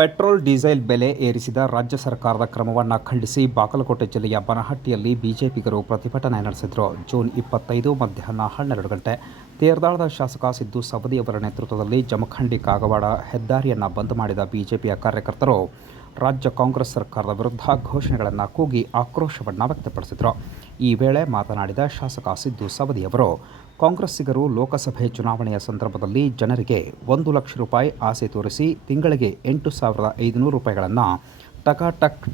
Petrol diesel ಬೆಲೆ ಏರಿಸಿದ ರಾಜ್ಯ ಸರ್ಕಾರದ ಕ್ರಮವನ್ನು ಖಂಡಿಸಿ ಬಾಗಲಕೋಟೆ ಜಿಲ್ಲೆಯ ಬನಹಟ್ಟಿಯಲ್ಲಿ ಬಿಜೆಪಿಗರು ಪ್ರತಿಭಟನೆ ನಡೆಸಿದರು. ಜೂನ್ 25 ಮಧ್ಯಾಹ್ನ 12 ಗಂಟೆ ತೇರದಾಳದ ಶಾಸಕ ಸಿದ್ದು ಸವದಿ ಅವರ ನೇತೃತ್ವದಲ್ಲಿ ಜಮಖಂಡಿ ಕಾಗವಾಡ ಹೆದ್ದಾರಿಯನ್ನು ಬಂದ್ ಮಾಡಿದ ಬಿಜೆಪಿಯ ಕಾರ್ಯಕರ್ತರು ರಾಜ್ಯ ಕಾಂಗ್ರೆಸ್ ಸರ್ಕಾರದ ವಿರುದ್ಧ ಘೋಷಣೆಗಳನ್ನು ಕೂಗಿ ಆಕ್ರೋಶವನ್ನು ವ್ಯಕ್ತಪಡಿಸಿದರು. ಈ ವೇಳೆ ಮಾತನಾಡಿದ ಶಾಸಕ ಸಿದ್ದು ಸವದಿ ಅವರು, ಕಾಂಗ್ರೆಸ್ಸಿಗರು ಲೋಕಸಭೆ ಚುನಾವಣೆಯ ಸಂದರ್ಭದಲ್ಲಿ ಜನರಿಗೆ 1 ಲಕ್ಷ ರೂಪಾಯಿ ಆಸೆ ತೋರಿಸಿ ತಿಂಗಳಿಗೆ 8,500 ರೂಪಾಯಿಗಳನ್ನು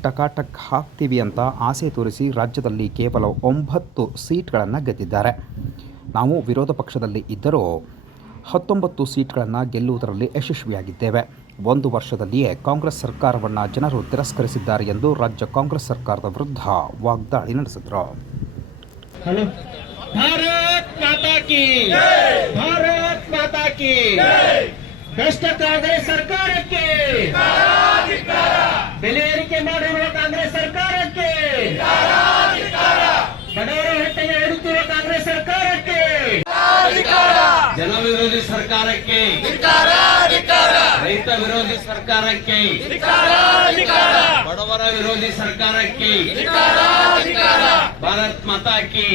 ಟಕಾಟಕ್ ಹಾಕ್ತೀವಿ ಅಂತ ಆಸೆ ತೋರಿಸಿ ರಾಜ್ಯದಲ್ಲಿ ಕೇವಲ 9 ಸೀಟ್ಗಳನ್ನು ಗೆದ್ದಿದ್ದಾರೆ. ನಾವು ವಿರೋಧ ಪಕ್ಷದಲ್ಲಿ ಇದ್ದರೂ 19 ಸೀಟ್ಗಳನ್ನು ಗೆಲ್ಲುವುದರಲ್ಲಿ ಯಶಸ್ವಿಯಾಗಿದ್ದೇವೆ. 1 ವರ್ಷದಲ್ಲಿಯೇ ಕಾಂಗ್ರೆಸ್ ಸರ್ಕಾರವನ್ನು ಜನರು ತಿರಸ್ಕರಿಸಿದ್ದಾರೆ ಎಂದು ರಾಜ್ಯ ಕಾಂಗ್ರೆಸ್ ಸರ್ಕಾರದ ವಿರುದ್ಧ ವಾಗ್ದಾಳಿ ನಡೆಸಿದರು. ಭಾರತ್ ಮಾತಾ ಕಿ ಭಾರತ್ ಮಾತಾ ಕಿ ಭ್ರಷ್ಟ ಕಾಂಗ್ರೆಸ್ ಸರ್ಕಾರಕ್ಕೆ ಬೆಲೆ ಏರಿಕೆ ಮಾಡಿರುವ ಕಾಂಗ್ರೆಸ್ ಸರ್ಕಾರಕ್ಕೆ ಬಡವರ ಹೊಟ್ಟೆಗೆ ಹೊಡುತ್ತಿರುವ ಕಾಂಗ್ರೆಸ್ ಸರ್ಕಾರಕ್ಕೆ ಜನ ವಿರೋಧಿ ಸರ್ಕಾರಕ್ಕೆ ರೈತ ವಿರೋಧಿ ಸರ್ಕಾರಕ್ಕೆ ಬಡವರ ವಿರೋಧಿ ಸರ್ಕಾರಕ್ಕೆ ಭಾರತ್ ಮಾತಾ ಕಿ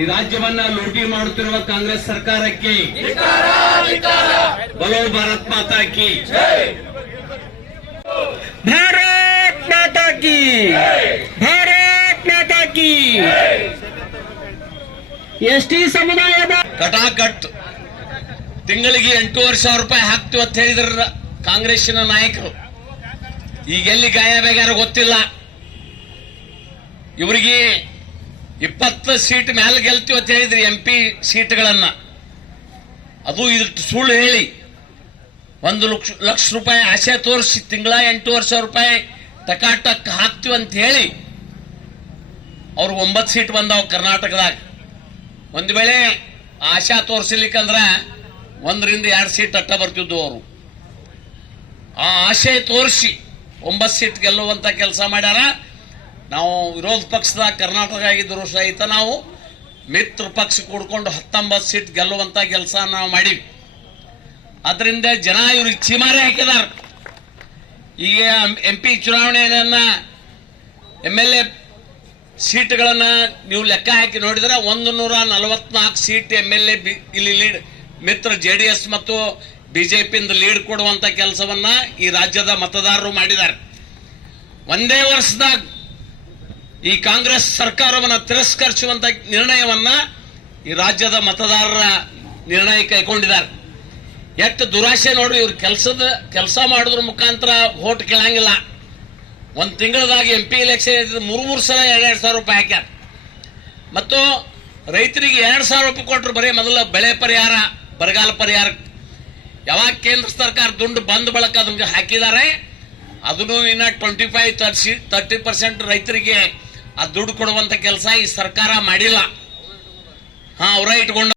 ಈ ರಾಜ್ಯವನ್ನ ಲೂಟಿ ಮಾಡುತ್ತಿರುವ ಕಾಂಗ್ರೆಸ್ ಸರ್ಕಾರಕ್ಕೆ ಬಲೋ ಭಾರತ್ ಮಾತಾ ಕಿ ಭಾರತ್ ಮಾತಾ ಕಿ ಭಾರತ್ ಮಾತಾ ಕಿ ಎಸ್ಟಿ ಸಮುದಾಯದ ಕಟಾಕಟ್ ತಿಂಗಳಿಗೆ 8,500 ರೂಪಾಯಿ ಹಾಕ್ತಿವಿ ಅಂತ ಹೇಳಿದ್ರ ಕಾಂಗ್ರೆಸ್ಸಿನ ನಾಯಕರು. ಈಗ ಎಲ್ಲಿ ಗಾಯ ಬೇಗಾರ ಗೊತ್ತಿಲ್ಲ. ಇವರಿಗೆ 20 ಸೀಟ್ ಮೇಲೆ ಗೆಲ್ತೀವಿ ಅಂತ ಹೇಳಿದ್ರಿ MP ಸೀಟ್ಗಳನ್ನ. ಅದು ಇದಕ್ಕೆ ಸುಳ್ಳು ಹೇಳಿ 1 ಲಕ್ಷ ರೂಪಾಯಿ ಆಸೆ ತೋರಿಸಿ ತಿಂಗಳ 8,500 ರೂಪಾಯಿ ಟಕಾಟಕ್ ಹಾಕ್ತಿವಿ ಅಂತ ಹೇಳಿ ಅವ್ರು 9 ಸೀಟ್ ಬಂದಾವ್ ಕರ್ನಾಟಕದಾಗ. ಒಂದು ವೇಳೆ ಆಶಾ ತೋರಿಸಲಿಕ್ಕಂದ್ರ 1 ರಿಂದ 2 ಸೀಟ್ ಅಟ್ಟ ಬರ್ತಿದ್ವು. ಅವರು ಆ ಆಶೆ ತೋರಿಸಿ 9 ಸೀಟ್ ಗೆಲ್ಲುವಂತ ಕೆಲಸ ಮಾಡ್ಯಾರ. ನಾವು ವಿರೋಧ ಪಕ್ಷದಾಗ ಕರ್ನಾಟಕ ಆಗಿದ್ರು ಸಹಿತ ನಾವು ಮಿತ್ರ ಪಕ್ಷ ಕೂಡ್ಕೊಂಡು 19 ಸೀಟ್ ಗೆಲ್ಲುವಂತ ಕೆಲಸ ನಾವು ಮಾಡಿವಿ. ಅದರಿಂದ ಜನ ಇವ್ರಿಗೆ ಚಿಮಾರಿ ಹಾಕಿದಾರ. ಈಗ MP ಚುನಾವಣೆಯನ್ನ MLA ಸೀಟ್ಗಳನ್ನ ನೀವು ಲೆಕ್ಕ ಹಾಕಿ ನೋಡಿದ್ರೆ 144 ಸೀಟ್ MLA ಇಲ್ಲಿ ಲೀಡ್ ಮಿತ್ರ JDS ಮತ್ತು ಬಿಜೆಪಿಯಿಂದ ಲೀಡ್ ಕೊಡುವಂತ ಕೆಲಸವನ್ನ ಈ ರಾಜ್ಯದ ಮತದಾರರು ಮಾಡಿದ್ದಾರೆ. ಒಂದೇ ವರ್ಷದಾಗ ಈ ಕಾಂಗ್ರೆಸ್ ಸರ್ಕಾರವನ್ನು ತಿರಸ್ಕರಿಸುವಂತ ನಿರ್ಣಯವನ್ನ ಈ ರಾಜ್ಯದ ಮತದಾರರ ನಿರ್ಣಯ ಕೈಗೊಂಡಿದ್ದಾರೆ. ಎಷ್ಟು ದುರಾಶೆ ನೋಡಿ. ಇವ್ರು ಕೆಲಸ ಮಾಡೋದ್ರ ಮುಖಾಂತರ ವೋಟ್ ಕೇಳಂಗಿಲ್ಲ. 1 ತಿಂಗಳದಾಗ MP ಎಲೆಕ್ಷನ್ 3 ಸಲ 2,000 ರೂಪಾಯಿ ಹಾಕ್ಯಾರ. ಮತ್ತು ರೈತರಿಗೆ 2,000 ರೂಪಾಯಿ ಕೊಟ್ಟರು. ಬರೀ ಮೊದಲ ಬೆಳೆ ಪರಿಹಾರ, ಬರಗಾಲ ಪರಿಹಾರ. ಯಾವಾಗ ಕೇಂದ್ರ ಸರ್ಕಾರ ದುಡ್ಡು ಬಂದ ಬಳಕ ಅದಕ್ಕೆ ಹಾಕಿದ್ದಾರೆ. ಅದನ್ನು ಇನ್ನ 25-30% ರೈತರಿಗೆ ಆ ದುಡ್ಡು ಕೊಡುವಂತ ಕೆಲಸ ಈ ಸರ್ಕಾರ ಮಾಡಿಲ್ಲ. ಅವರ ಇಟ್ಕೊಂಡು